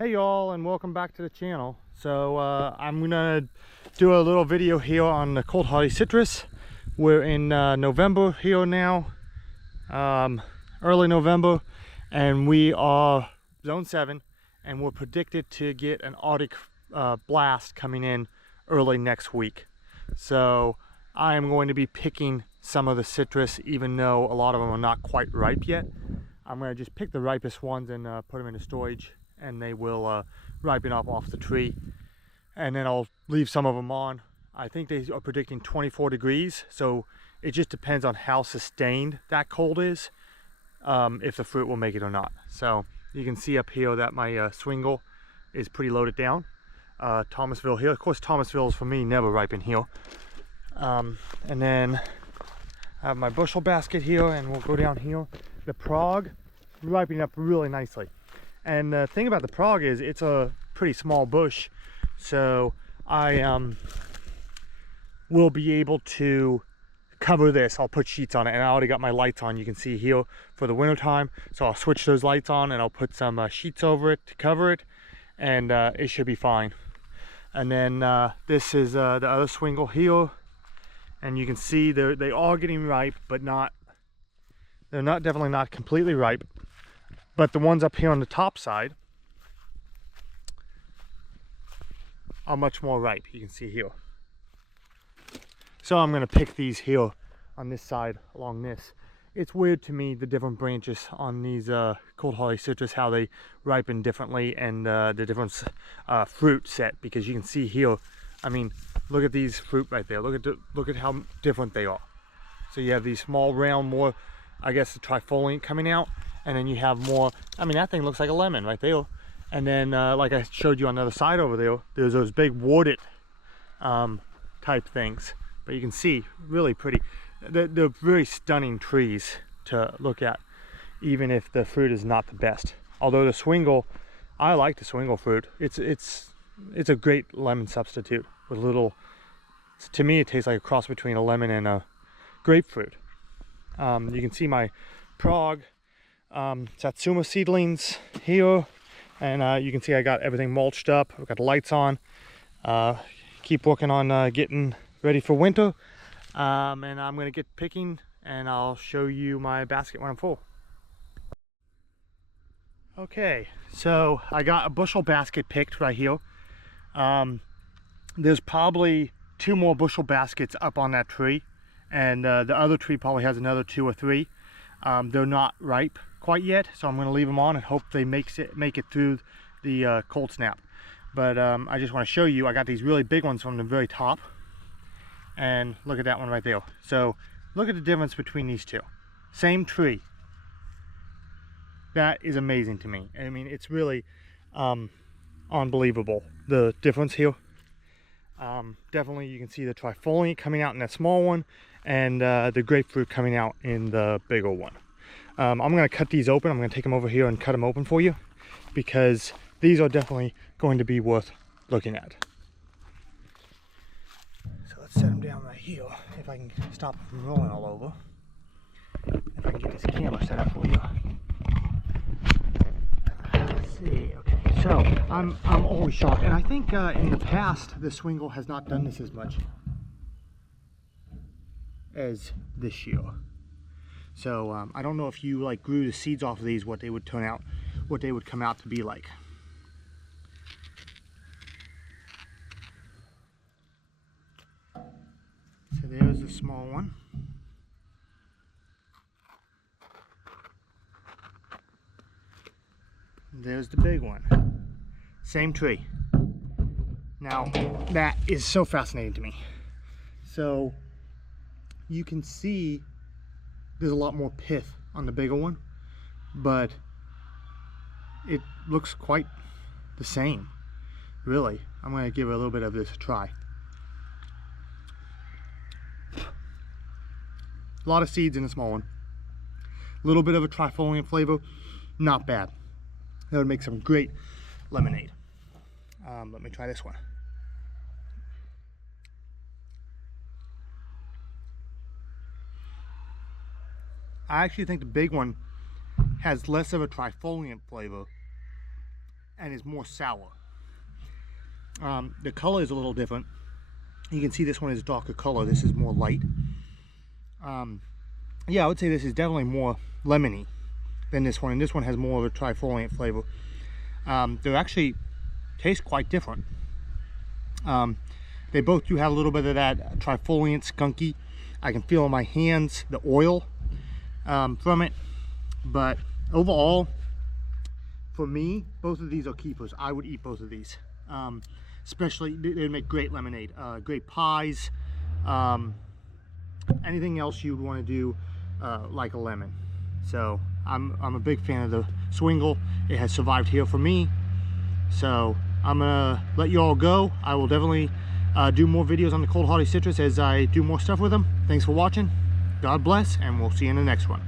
Hey y'all, and welcome back to the channel. So I'm gonna do a little video here on the Cold Hardy citrus. We're in November here now, early November, and we are zone 7, and we're predicted to get an Arctic blast coming in early next week. So I am going to be picking some of the citrus, even though a lot of them are not quite ripe yet. I'm gonna just pick the ripest ones and put them into storage, and they will ripen up off the tree, and then I'll leave some of them on. I think they are predicting 24 degrees, so it just depends on how sustained that cold is, if the fruit will make it or not. So you can see up here that my Swingle is pretty loaded down. Thomasville here, of course Thomasville is for me never ripen here. And then I have my bushel basket here, and we'll go down here. The Prague ripening up really nicely. And the thing about the Prague is it's a pretty small bush, so I will be able to cover this. I'll put sheets on it, and I already got my lights on, you can see here, for the winter time. So I'll switch those lights on, and I'll put some sheets over it to cover it, and it should be fine. And then this is the other Swingle here, and you can see they are getting ripe, but they're definitely not completely ripe. But the ones up here on the top side are much more ripe, you can see here. So I'm gonna pick these here on this side along this. It's weird to me, the different branches on these Cold Hardy citrus, how they ripen differently, and the different fruit set, because you can see here, I mean, look at these fruit right there. Look at how different they are. So you have these small round, more, I guess, the trifoliate coming out. And then you have more, I mean, that thing looks like a lemon right there. And then, like I showed you on the other side over there, there's those big warded type things. But you can see, really pretty. They're very stunning trees to look at, even if the fruit is not the best. Although the Swingle, I like the Swingle fruit. It's a great lemon substitute with little, to me it tastes like a cross between a lemon and a grapefruit. You can see my Prague Satsuma seedlings here, and you can see I got everything mulched up. I've got the lights on. Keep working on getting ready for winter, and I'm gonna get picking, and I'll show you my basket when I'm full. Okay, so I got a bushel basket picked right here. There's probably 2 more bushel baskets up on that tree, and the other tree probably has another 2 or 3. They're not ripe quite yet, so I'm going to leave them on and hope they make it through the cold snap. But I just want to show you, I got these really big ones from the very top, and look at that one right there. So look at the difference between these two. Same tree. That is amazing to me. I mean, it's really unbelievable, the difference here. Definitely you can see the trifoliate coming out in that small one, and the grapefruit coming out in the bigger one. I'm going to cut these open. I'm going to take them over here and cut them open for you, because these are definitely going to be worth looking at. So let's set them down right here, if I can stop them from rolling all over. If I can get this camera set up for you. Let's see, okay. So I'm always shocked, and I think in the past the Swingle has not done this as much as this year. So I don't know if you like grew the seeds off of these, what they would turn out, what they would come out to be like. So there's the small one. There's the big one. Same tree. Now that is so fascinating to me. So you can see there's a lot more pith on the bigger one, but it looks quite the same, really. I'm going to give a little bit of this a try. A lot of seeds in the small one. A little bit of a trifoliate flavor, not bad. That would make some great lemonade. Let me try this one. I actually think the big one has less of a trifoliate flavor and is more sour. The color is a little different. You can see this one is darker color. This is more light. Yeah, I would say this is definitely more lemony than this one, and this one has more of a trifoliate flavor. They actually taste quite different. They both do have a little bit of that trifoliate skunky. I can feel in my hands the oil from it, but overall, for me, both of these are keepers. I would eat both of these. Especially, they make great lemonade, great pies, anything else you'd want to do like a lemon. So I'm a big fan of the Swingle. It has survived here for me. So I'm gonna let you all go. I will definitely do more videos on the Cold Hardy Citrus as I do more stuff with them. Thanks for watching. God bless, and we'll see you in the next one.